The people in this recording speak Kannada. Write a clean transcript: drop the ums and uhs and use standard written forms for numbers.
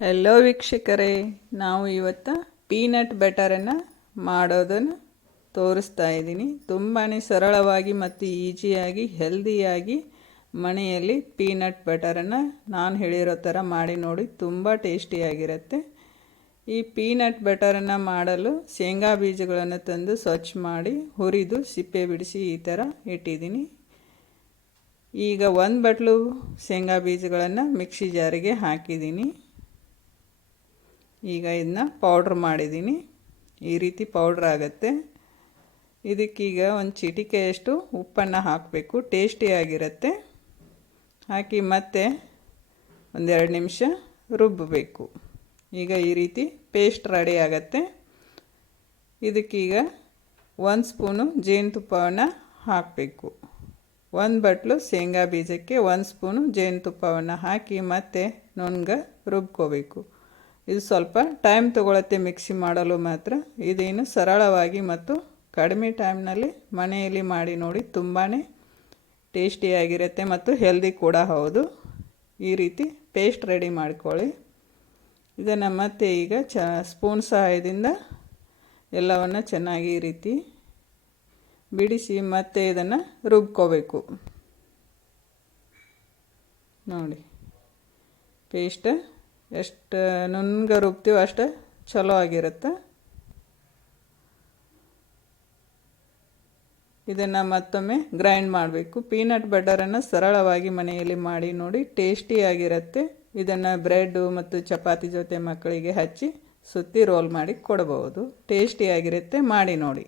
ಹೆಲೋ ವೀಕ್ಷಕರೇ, ನಾವು ಇವತ್ತು ಪೀನಟ್ ಬಟರನ್ನು ಮಾಡೋದನ್ನು ತೋರಿಸ್ತಾ ಇದ್ದೀನಿ. ತುಂಬಾ ಸರಳವಾಗಿ ಮತ್ತು ಈಸಿಯಾಗಿ ಹೆಲ್ದಿಯಾಗಿ ಮನೆಯಲ್ಲಿ ಪೀನಟ್ ಬಟರನ್ನು ನಾನು ಹೇಳಿರೋ ಥರ ಮಾಡಿ ನೋಡಿ. ತುಂಬ ಟೇಸ್ಟಿಯಾಗಿರುತ್ತೆ. ಈ ಪೀನಟ್ ಬಟರನ್ನು ಮಾಡಲು ಶೇಂಗಾ ಬೀಜಗಳನ್ನು ತಂದು ಸ್ವಚ್ಛ ಮಾಡಿ ಹುರಿದು ಸಿಪ್ಪೆ ಬಿಡಿಸಿ ಈ ಥರ ಇಟ್ಟಿದ್ದೀನಿ. ಈಗ 1 ಬಟ್ಲು ಶೇಂಗಾ ಬೀಜಗಳನ್ನು ಮಿಕ್ಸಿ ಜಾರಿಗೆ ಹಾಕಿದ್ದೀನಿ. ಈಗ ಇದನ್ನ ಪೌಡ್ರ್ ಮಾಡಿದ್ದೀನಿ. ಈ ರೀತಿ ಪೌಡ್ರ್ ಆಗುತ್ತೆ. ಇದಕ್ಕೀಗ ಒಂದು ಚಿಟಿಕೆಯಷ್ಟು ಉಪ್ಪನ್ನು ಹಾಕಬೇಕು, ಟೇಸ್ಟಿಯಾಗಿರುತ್ತೆ. ಹಾಕಿ ಮತ್ತೆ 1-2 ನಿಮಿಷ ರುಬ್ಬಬೇಕು. ಈಗ ಈ ರೀತಿ ಪೇಸ್ಟ್ ರೆಡಿ ಆಗುತ್ತೆ. ಇದಕ್ಕೀಗ 1 ಸ್ಪೂನು ಜೇನುತುಪ್ಪವನ್ನು ಹಾಕಬೇಕು. 1 ಬಟ್ಲು ಶೇಂಗಾ ಬೀಜಕ್ಕೆ 1 ಸ್ಪೂನು ಜೇನುತುಪ್ಪವನ್ನು ಹಾಕಿ ಮತ್ತೆ ನುಣ್ಣಗೆ ರುಬ್ಕೋಬೇಕು. ಇದು ಸ್ವಲ್ಪ ಟೈಮ್ ತಗೊಳುತ್ತೆ ಮಿಕ್ಸಿ ಮಾಡಲು ಮಾತ್ರ. ಇದೇನು ಸರಳವಾಗಿ ಮತ್ತು ಕಡಿಮೆ ಟೈಮ್ನಲ್ಲಿ ಮನೆಯಲ್ಲಿ ಮಾಡಿ ನೋಡಿ. ತುಂಬಾ ಟೇಸ್ಟಿಯಾಗಿರುತ್ತೆ ಮತ್ತು ಹೆಲ್ದಿ ಕೂಡ ಹೌದು. ಈ ರೀತಿ ಪೇಸ್ಟ್ ರೆಡಿ ಮಾಡ್ಕೊಳ್ಳಿ. ಇದನ್ನು ಮತ್ತೆ ಈಗ ಸ್ಪೂನ್ ಸಹಾಯದಿಂದ ಎಲ್ಲವನ್ನು ಚೆನ್ನಾಗಿ ಈ ರೀತಿ ಬಿಡಿಸಿ ಮತ್ತೆ ಇದನ್ನು ರುಬ್ಕೋಬೇಕು. ನೋಡಿ, ಪೇಸ್ಟ್ ಎಷ್ಟು ನುಣ್ಣಗೆ ರುಬ್ತೀವೋ ಅಷ್ಟು ಚಲೋ ಆಗಿರುತ್ತೆ. ಇದನ್ನು ಮತ್ತೊಮ್ಮೆ ಗ್ರೈಂಡ್ ಮಾಡಬೇಕು. ಪೀನಟ್ ಬಟರನ್ನು ಸರಳವಾಗಿ ಮನೆಯಲ್ಲಿ ಮಾಡಿ ನೋಡಿ, ಟೇಸ್ಟಿಯಾಗಿರುತ್ತೆ. ಇದನ್ನು ಬ್ರೆಡ್ಡು ಮತ್ತು ಚಪಾತಿ ಜೊತೆ ಮಕ್ಕಳಿಗೆ ಹಚ್ಚಿ ಸುತ್ತಿ ರೋಲ್ ಮಾಡಿ ಕೊಡಬಹುದು. ಟೇಸ್ಟಿಯಾಗಿರುತ್ತೆ, ಮಾಡಿ ನೋಡಿ.